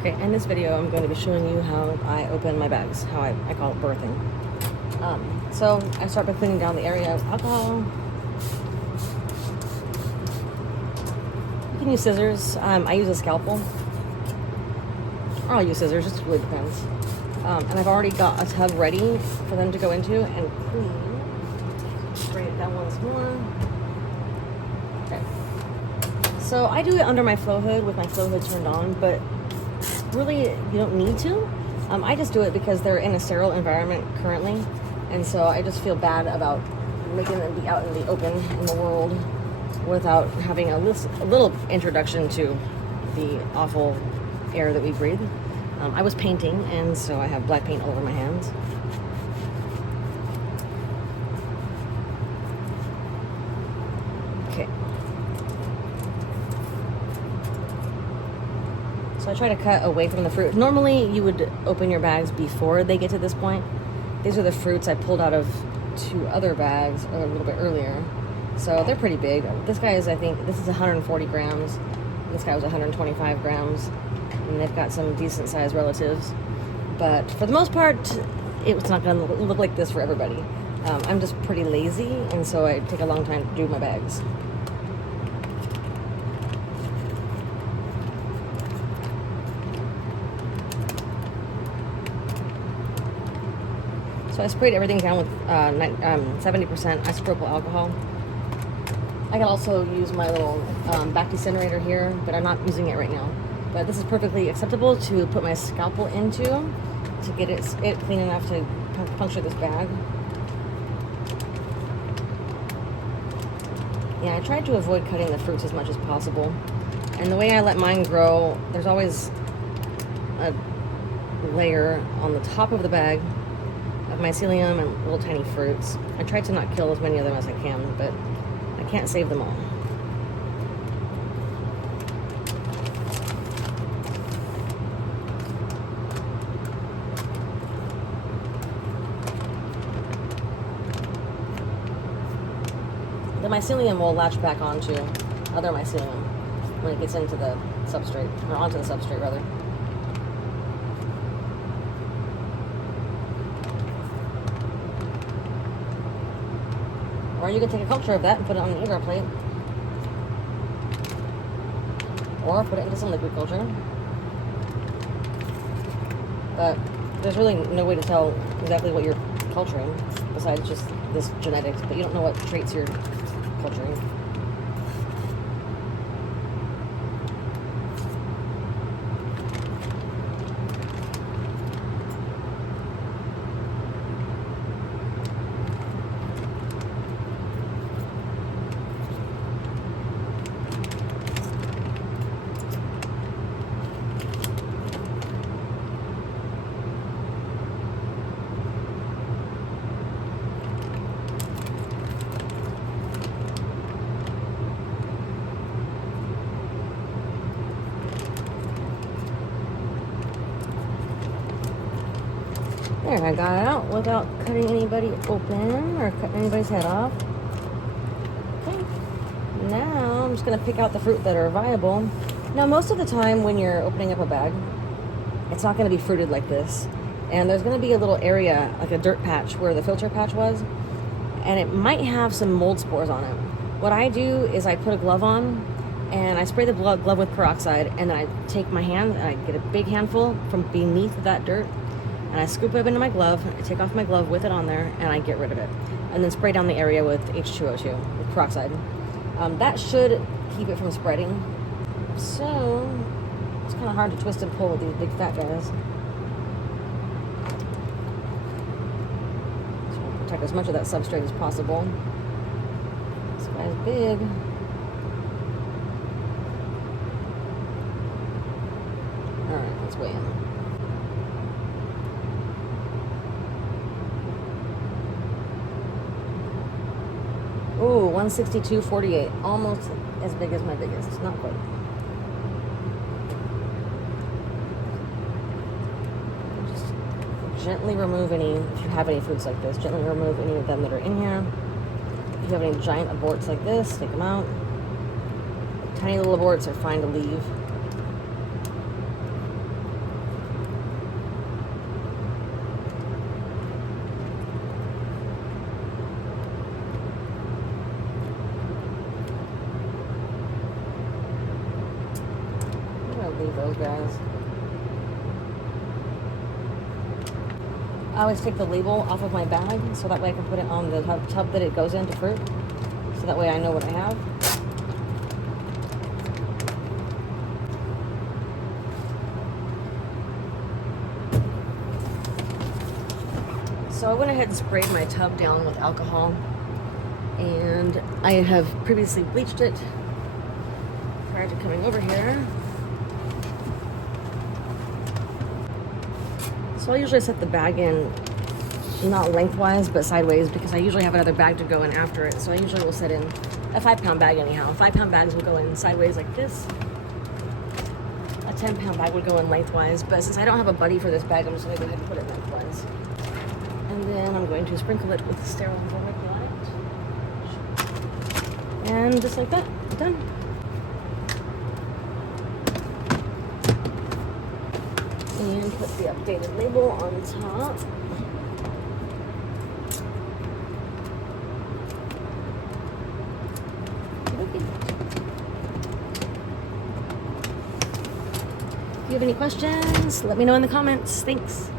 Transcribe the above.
Okay, in this video I'm going to be showing you how I open my bags, how I call it birthing. So I start by cleaning down the area with alcohol. You can use scissors. I use a scalpel. Or I'll use scissors, just really depends. And I've already got a tub ready for them to go into and clean. Spray it down once more. Okay. So I do it under my flow hood with my flow hood turned on, but really you don't need to. I just do it because they're in a sterile environment currently, and so I just feel bad about making them be out in the open in the world without having a little introduction to the awful air that we breathe. I was painting, and so I have black paint all over my hands. Okay. So I try to cut away from the fruit. Normally you would open your bags before they get to this point. These are the fruits I pulled out of 2 other bags a little bit earlier. So they're pretty big. This guy is, I think, this is 140 grams. This guy was 125 grams. And they've got some decent sized relatives. But for the most part, it's not gonna look like this for everybody. I'm just pretty lazy, and so I take a long time to do my bags. So I sprayed everything down with 70% isopropyl alcohol. I can also use my little back decinerator here, but I'm not using it right now. But this is perfectly acceptable to put my scalpel into to get it clean enough to puncture this bag. Yeah, I tried to avoid cutting the fruits as much as possible. And the way I let mine grow, there's always a layer on the top of the bag of mycelium and little tiny fruits. I try to not kill as many of them as I can, but I can't save them all. The mycelium will latch back onto other mycelium when it gets into the substrate, or onto the substrate rather. Or you can take a culture of that and put it on an agar plate. Or put it into some liquid culture. But there's really no way to tell exactly what you're culturing besides just this genetics, but you don't know what traits you're culturing. There, I got it out without cutting anybody open or cutting anybody's head off. Okay, now I'm just going to pick out the fruit that are viable. Now, most of the time when you're opening up a bag, it's not going to be fruited like this. And there's going to be a little area, like a dirt patch where the filter patch was, and it might have some mold spores on it. What I do is I put a glove on, and I spray the glove with peroxide, and then I take my hand, and I get a big handful from beneath that dirt, and I scoop it up into my glove, I take off my glove with it on there, and I get rid of it. And then spray down the area with H2O2, with peroxide. That should keep it from spreading. So, it's kind of hard to twist and pull with these big fat guys. So protect as much of that substrate as possible. This guy's big. Alright, let's weigh in. Ooh, 162.48. Almost as big as my biggest. Not quite. Just gently remove any, if you have any fruits like this, gently remove any of them that are in here. If you have any giant aborts like this, take them out. Tiny little aborts are fine to leave. leave those guys. I always take the label off of my bag so that way I can put it on the tub that it goes into fruit. So that way I know what I have. So I went ahead and sprayed my tub down with alcohol, and I have previously bleached it prior to coming over here. So I usually set the bag in not lengthwise but sideways because I usually have another bag to go in after it. So I usually will set in a 5-pound bag anyhow. 5-pound bags will go in sideways like this. A 10-pound bag would go in lengthwise, but since I don't have a buddy for this bag, I'm just going to go ahead and put it lengthwise. And then I'm going to sprinkle it with sterile vermiculite. And just like that, done. And put the updated label on top. Okay. If you have any questions, let me know in the comments. Thanks.